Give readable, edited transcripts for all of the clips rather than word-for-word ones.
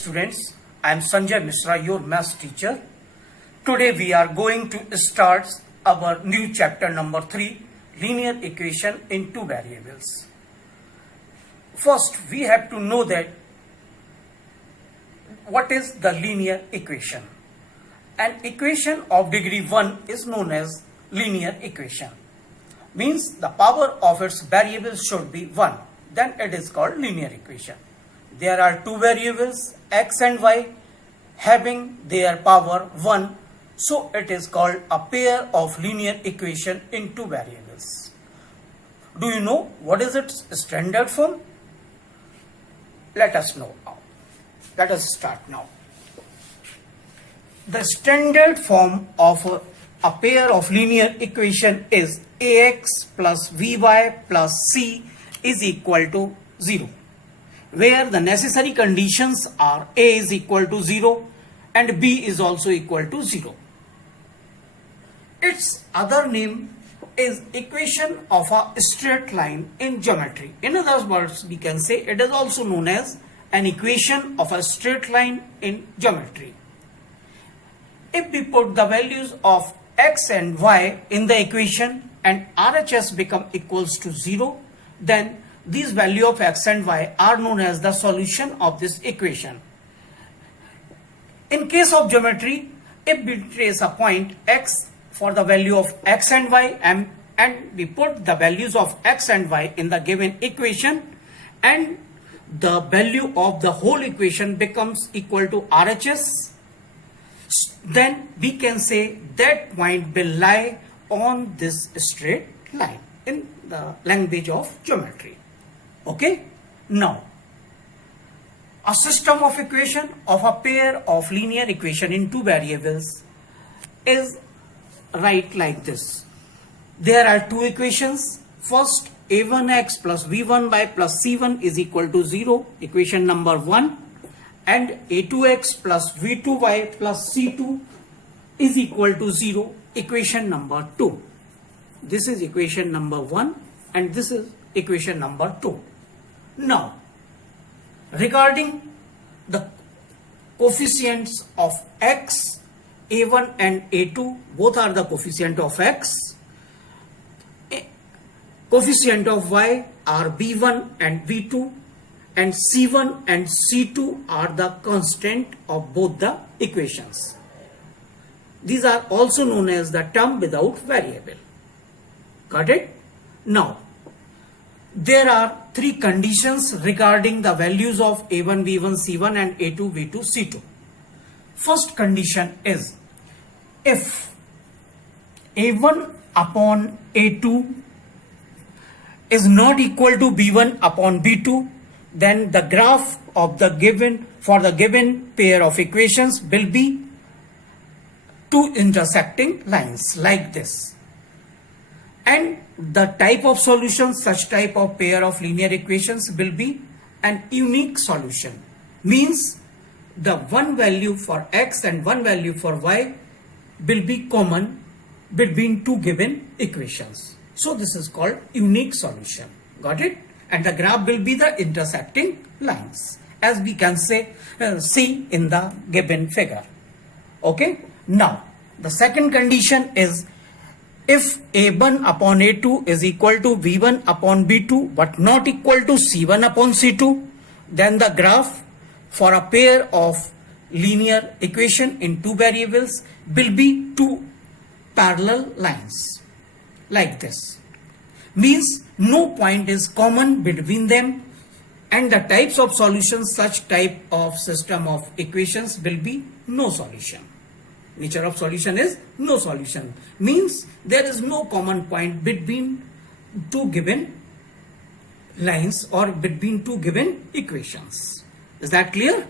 Students, I am Sanjay Mishra, your maths teacher. Today we are going to start our new chapter number 3, linear equation in two variables. First, we have to know that what is the linear equation. An equation of degree 1 is known as linear equation. Means the power of its variables should be 1. Then it is called linear equation. There are two variables x and y having their power 1. So it is called a pair of linear equation in two variables. Do you know what is its standard form? Let us know now. Let us start now. The standard form of a pair of linear equation is ax plus vy plus c is equal to 0, where the necessary conditions are a is equal to 0 and b is also equal to 0. Its other name is equation of a straight line in geometry. In other words, we can say it is also known as an equation of a straight line in geometry. If we put the values of x and y in the equation and RHS become equals to 0, then these value of x and y are known as the solution of this equation. In case of geometry, if we trace a point x for the value of x and y and we put the values of x and y in the given equation and the value of the whole equation becomes equal to RHS, then we can say that point will lie on this straight line in the language of geometry. Okay, now a system of equation of a pair of linear equation in two variables is right like this. There are two equations. First, a1x plus v1y plus c1 is equal to 0, equation number 1, and a2x plus v2y plus c2 is equal to 0, equation number 2. This is equation number 1 and this is equation number 2. Now, regarding the coefficients of x, a1 and a2, both are the coefficient of x. Coefficient of y are b1 and b2, and c1 and c2 are the constant of both the equations. These are also known as the term without variable. Got it? Now, there are three conditions regarding the values of a1, v1, c1 and a2, v2, c2. First condition is if a1 upon a2 is not equal to b1 upon b2, then the graph of the given pair of equations will be two intersecting lines like this. And the type of solution, such type of pair of linear equations will be an unique solution. Means the one value for x and one value for y will be common between two given equations. So this is called unique solution. Got it? And the graph will be the intersecting lines, as we can say see in the given figure. Okay? Now, the second condition is if a1 upon a2 is equal to v1 upon b2 but not equal to c1 upon c2, then the graph for a pair of linear equation in two variables will be two parallel lines like this. Means no point is common between them, and the types of solutions, such type of system of equations will be no solution. Nature of solution is no solution. Means there is no common point between two given lines or between two given equations. Is that clear?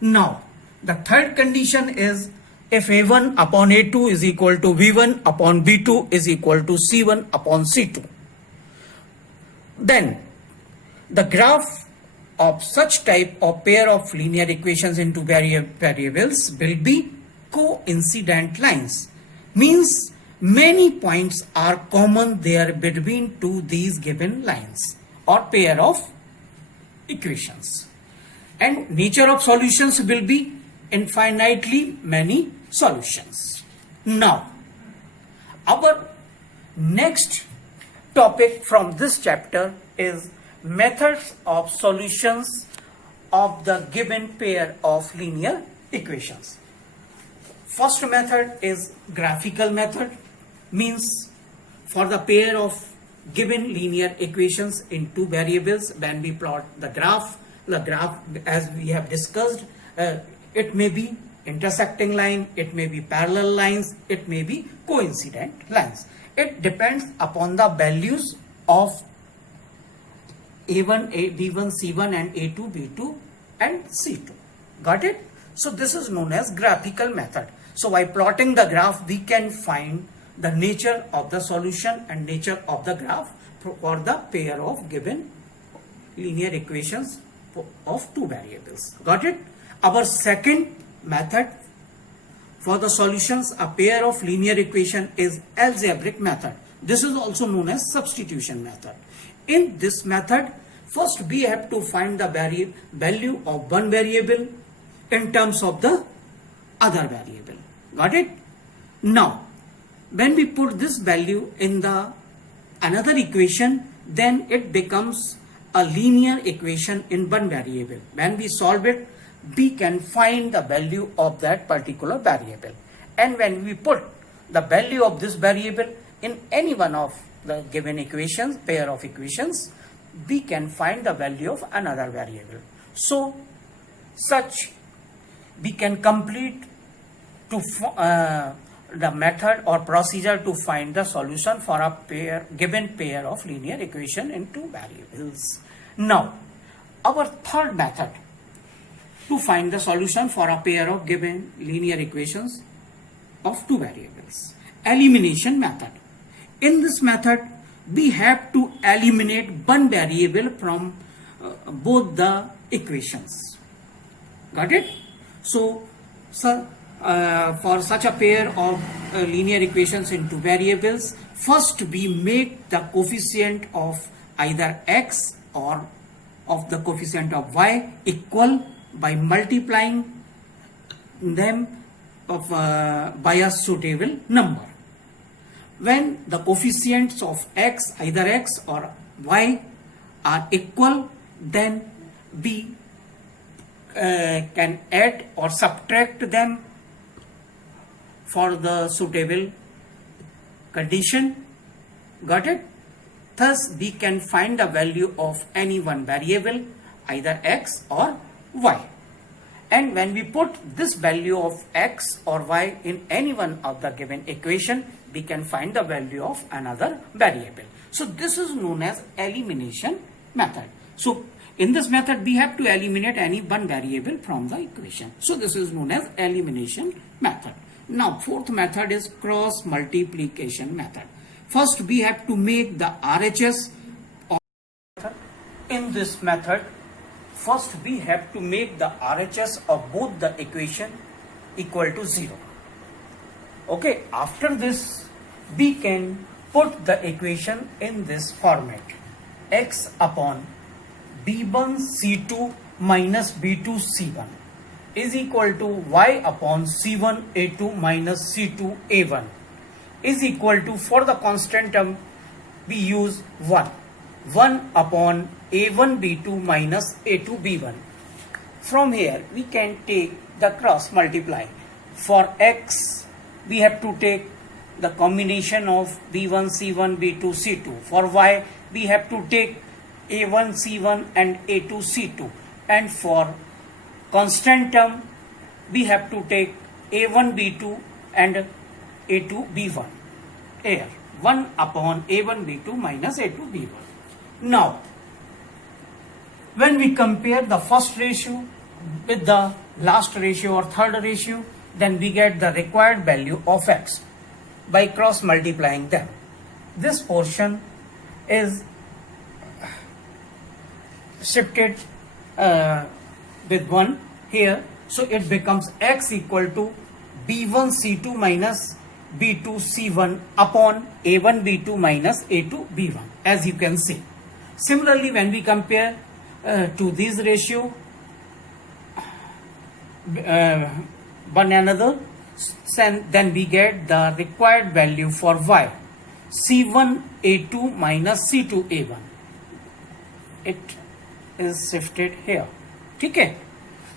Now, the third condition is if a1 upon a2 is equal to v1 upon b2 is equal to c1 upon c2, then the graph of such type of pair of linear equations into variables will be coincident lines. Means many points are common there between these given lines or pair of equations. and nature of solutions will be infinitely many solutions. Now, our next topic from this chapter is methods of solutions of the given pair of linear equations. First method is graphical method, means for the pair of given linear equations in two variables, when we plot the graph as we have discussed, it may be intersecting line, it may be parallel lines, it may be coincident lines. It depends upon the values of A1, B1, C1 and A2, B2 and C2. Got it? So this is known as graphical method. So by plotting the graph, we can find the nature of the solution and nature of the graph for the pair of given linear equations of two variables. Got it? Our second method for the solutions a pair of linear equation is algebraic method. This is also known as substitution method. In this method, first we have to find the value of one variable in terms of the other variable. Got it? Now, when we put this value in the another equation, then it becomes a linear equation in one variable. When we solve it, we can find the value of that particular variable. And when we put the value of this variable in any one of the given equations, pair of equations, we can find the value of another variable. So, such we can complete to the method or procedure to find the solution for a given pair of linear equation in two variables. Now, our third method to find the solution for a pair of given linear equations of two variables, elimination method. In this method, we have to eliminate one variable from both the equations. Got it? So, for such a pair of linear equations in two variables, first we make the coefficient of either x or of the coefficient of y equal by multiplying them by a suitable number. When the coefficients of x, either x or y, are equal, then we can add or subtract them for the suitable condition. Got it? Thus, we can find the value of any one variable, either x or y. And when we put this value of x or y in any one of the given equation, we can find the value of another variable. So this is known as elimination method. So in this method, we have to eliminate any one variable from the equation. So this is known as elimination method. Now, fourth method is cross multiplication method. First, we have to make the RHS of in this method. First, we have to make the RHS of both the equation equal to 0. Okay, after this, we can put the equation in this format. X upon B1 C2 minus B2 C1 is equal to y upon C1 A2 minus C2 A1 is equal to, for the constant term, we use 1 upon A1 B2 minus A2 B1. From here, we can take the cross multiply. For x, we have to take the combination of B1 C1 B2 C2. For y, we have to take A1 C1 and A2 C2. And for constant term, we have to take A1 B2 and A2 B1. Here, 1 upon A1 B2 minus A2 B1. Now, when we compare the first ratio with the last ratio or third ratio, then we get the required value of x by cross multiplying them. This portion is shifted with 1 here, so it becomes x equal to B1 C2 minus B2 C1 upon A1 B2 minus A2 B1, as you can see. Similarly, when we compare to these ratio, one another, then we get the required value for y, C1A2 minus C2A1. It is shifted here. Okay,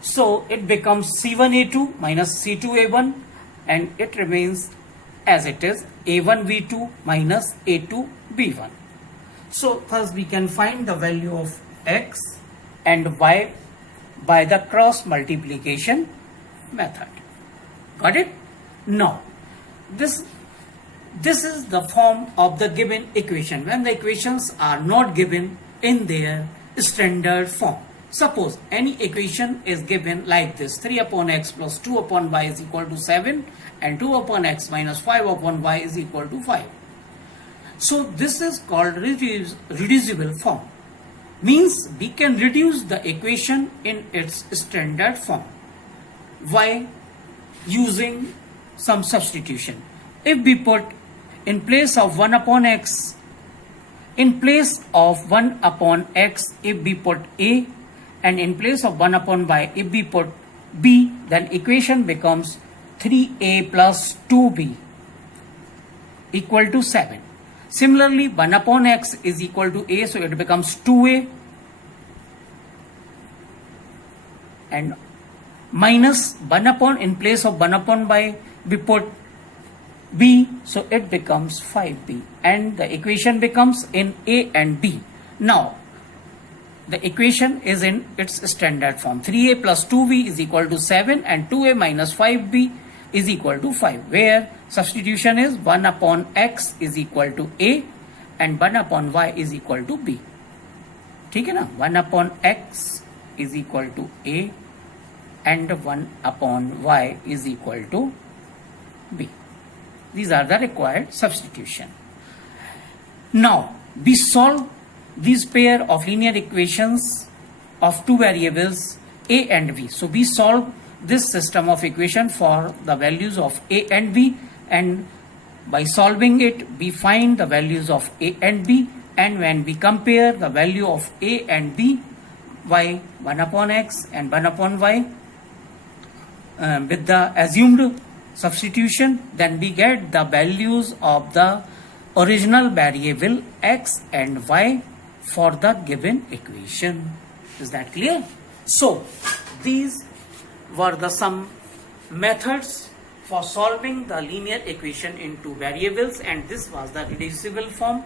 so it becomes C1A2 minus C2A1 and it remains as it is, A1V2 minus A2B1. So thus we can find the value of x and y by the cross multiplication method. Got it? Now this is the form of the given equation when the equations are not given in their standard form. Suppose any equation is given like this: 3 upon x plus 2 upon y is equal to 7 and 2 upon x minus 5 upon y is equal to 5. So this is called reducible form. Means we can reduce the equation in its standard form. Why? Using some substitution. If we put in place of 1 upon x, in place of 1 upon x, if we put a, and in place of 1 upon y, if we put b, then equation becomes 3a plus 2b equal to 7. Similarly, 1 upon x is equal to a, so it becomes 2a, and minus 1 upon, in place of 1 upon y, we put b, so it becomes 5b, and the equation becomes in a and b. Now, the equation is in its standard form. 3a plus 2b is equal to 7 and 2a minus 5b is equal to 5, where substitution is 1 upon x is equal to a and 1 upon y is equal to b. ठीक है ना? 1 upon x is equal to a and 1 upon y is equal to b. These are the required substitution. Now we solve these pair of linear equations of two variables a and b. So we solve this system of equation for the values of a and b, and by solving it we find the values of a and b, and when we compare the value of a and b, y 1 upon x and 1 upon y with the assumed substitution, then we get the values of the original variable x and y for the given equation. Is that clear? So these were the some methods for solving the linear equation into variables, and this was the reducible form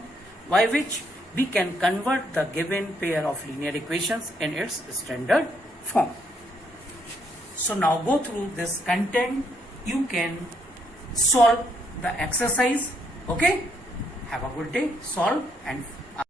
by which we can convert the given pair of linear equations in its standard form. So now go through this content. You can solve the exercise. Okay, have a good day, solve and